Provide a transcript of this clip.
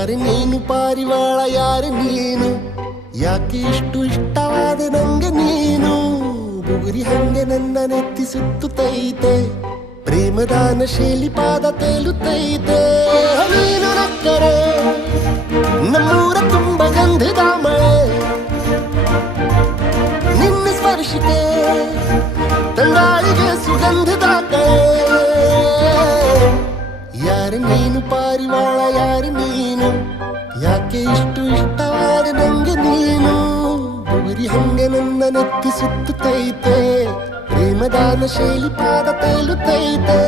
ಯಾರು ನೀನು ಪಾರಿವಾಳ, ಯಾರು ನೀನು, ಯಾಕೆ ಇಷ್ಟು ಇಷ್ಟವಾದ ನಂಗೆ ನೀನು. ಬುಗುರಿ ಹಂಗೆ ನನ್ನ ನೆತ್ತಿ ಸುತ್ತುತ್ತೈತೆ, ಪ್ರೇಮದಾನ ಶೈಲಿ ಪಾದ ತೇಲುತ್ತೈತೆ. ನೀನು ನಕ್ಕರೆ ನಮ್ಮೂರ ತುಂಬ ಗಂಧದ ಮಳೆ, ನಿನ್ನ ಸ್ಪರ್ಶಿಕೆ ತಂಗಾಳಿಗೆ ಸುಗಂಧದ ಕಳೆ. ಯಾರು ನೀನು ಪಾರಿವಾಳ, ಯಾರು ನೀನು, ಯಾಕೆ ಇಷ್ಟು ಇಷ್ಟವಾದ ನಂಗೆ ನೀನು. ಬುಗುರಿ ಹಂಗೆ ನನ್ನ ನೆತ್ತಿ ಸುತ್ತುತ್ತೈತೆ, ಪ್ರೇಮದಾನ ಶೈಲಿ ಪಾದ ತೇಲುತ್ತೈತೆ.